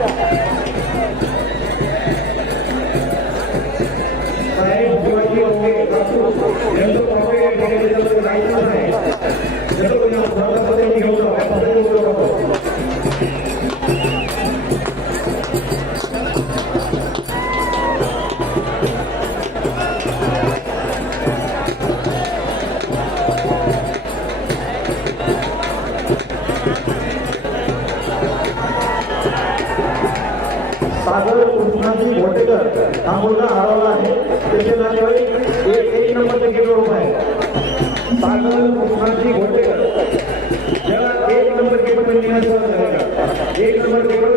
Yeah. सागर कृष्णाजी बोटेकर हा मुलगा हरवला आहे त्याचे नातेवाईक एक एक नंबरचे किलोवर आहे सागर कृष्णाजी बोटेकर एक नंबर केवळ मिळण्याचं एक नंबर केवळ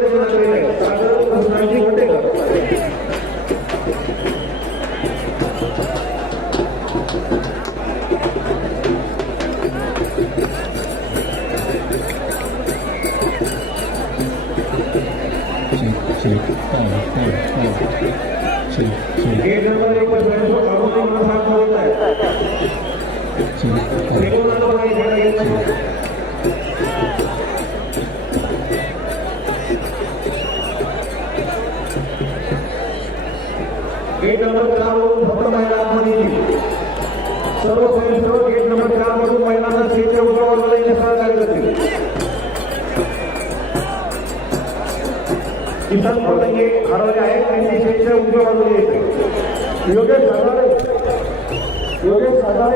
সেই হ্যাঁ হ্যাঁ হ্যাঁ সেই সেই এই নম্বর কালো ভক্ত মহিলা सर्व सर्व किसान फलंगे हरवले आहेत त्यांची शेतकरी उजव्या योगेश योगेश